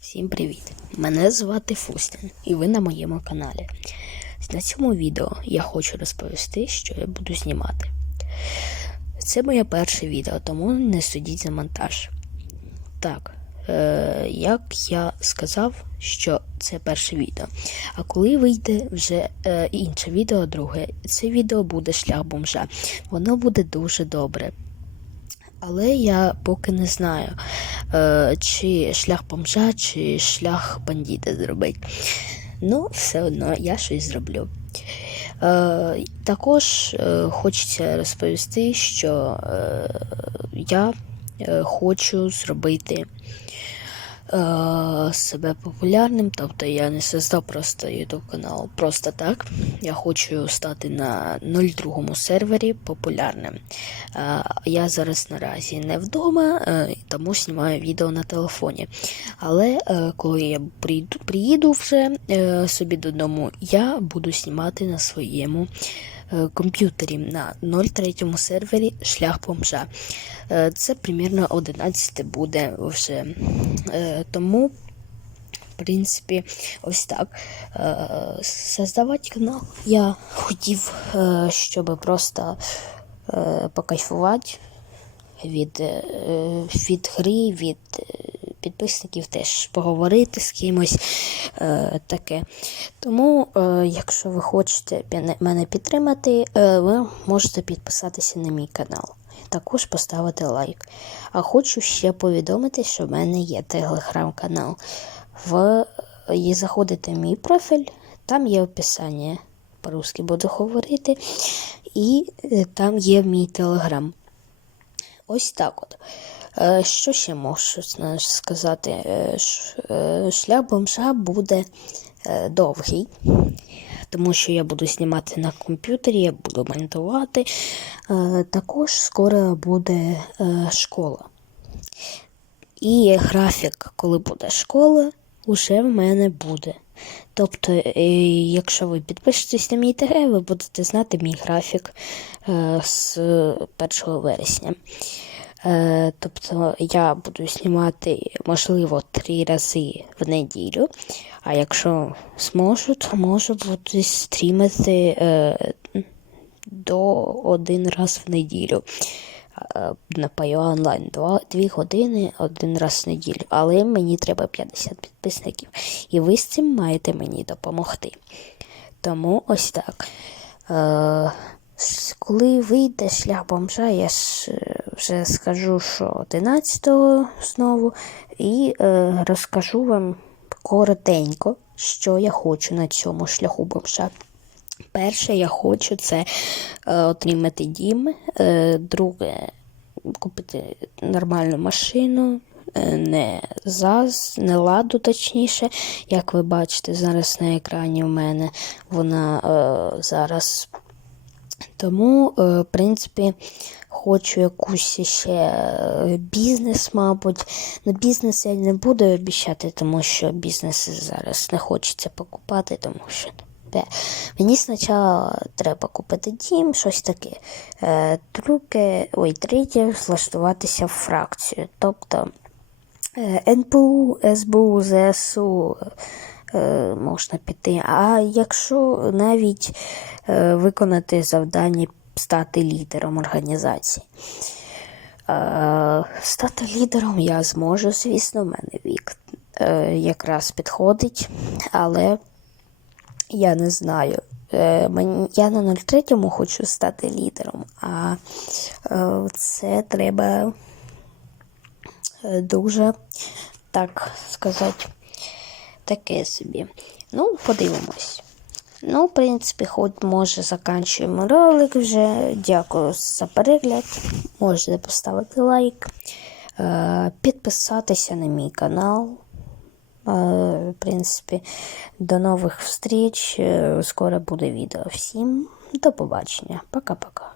Всім привіт! Мене звати Фустін, і ви на моєму каналі. На цьому відео я хочу розповісти, що я буду знімати. Це моє перше відео, тому не судіть за монтаж. Так, е, як я сказав, що це перше відео. А коли вийде вже е, інше відео, друге, це відео буде шлях бомжа. Воно буде дуже добре. Але я поки не знаю, чи шлях бомжа, чи шлях бандіта зробити. Ну, все одно я щось зроблю. Е, також е, хочеться розповісти, що е, я е, хочу зробити е, себе популярним, тобто я не создав просто YouTube канал просто так. Я хочу стати на 02 сервері популярним. Е, я зараз наразі не вдома, е, тому знімаю відео на телефоні. Але е, коли я приїду, вже е, собі додому, я буду знімати на своєму е, комп'ютері на 03 сервері шлях бомжа. Е, Це примірно 11 буде вже. Е, Тому, в принципі, ось так. Е, Создавати канал я хотів, е, щоб просто е, покайфувати від, е, від гри, від е, підписників теж поговорити з кимось е, таке. Тому, е, якщо ви хочете мене підтримати, е, ви можете підписатися на мій канал. Також поставити лайк. А хочу ще повідомити, що в мене є телеграм-канал. В і заходите в мій профіль, там є описання. По-русски буду говорити. І е, там є мій телеграм. Ось так от. Е, Що ще можу сказати? Е, е, Шлях бомжа буде довгий, тому що я буду знімати на комп'ютері, я буду монтувати. Також скоро буде школа. І графік, коли буде школа, уже в мене буде. Тобто, якщо ви підпишетесь на мій ТГ, ви будете знати мій графік з 1 вересня. Е, Тобто я буду знімати, можливо, три рази в неділю. А якщо зможу, то можу буду стрімити е, до один раз в неділю. Е, На Паю онлайн два, дві години один раз в неділю. Але мені треба 50 підписників. І ви з цим маєте мені допомогти. Тому ось так. Е, коли вийде шлях бомжа, я ж вже скажу, що 11-го знову, і е, розкажу вам коротенько, що я хочу на цьому шляху бомжа. Перше, я хочу це е, отримати дім. Е, друге, купити нормальну машину, е, не ЗАЗ, не ладу, точніше. Як ви бачите, зараз на екрані у мене вона е, зараз. Тому, е, в принципі, хочу якусь ще е, бізнес, мабуть. На бізнес я не буду обіцяти, тому що бізнеси зараз не хочеться покупати, тому що. Мені спочатку треба купити дім, щось таке. Е, друге, ой, третє, влаштуватися в фракцію. Тобто е, НПУ, СБУ, ЗСУ можна піти. А якщо навіть виконати завдання стати лідером організації. Е, стати лідером я зможу, звісно, в мене вік е, якраз підходить, але я не знаю. Е, я на 03 хочу стати лідером, а е, це треба е, дуже, так сказати, таке собі. Ну, подивимось. Ну, в принципі, хоч може заканчуємо ролик вже. Дякую за перегляд. Можете поставити лайк, е, підписатися на мій канал. Е, В принципі, до нових встреч. Е, Скоро буде відео. Всім до побачення. Пока-пока.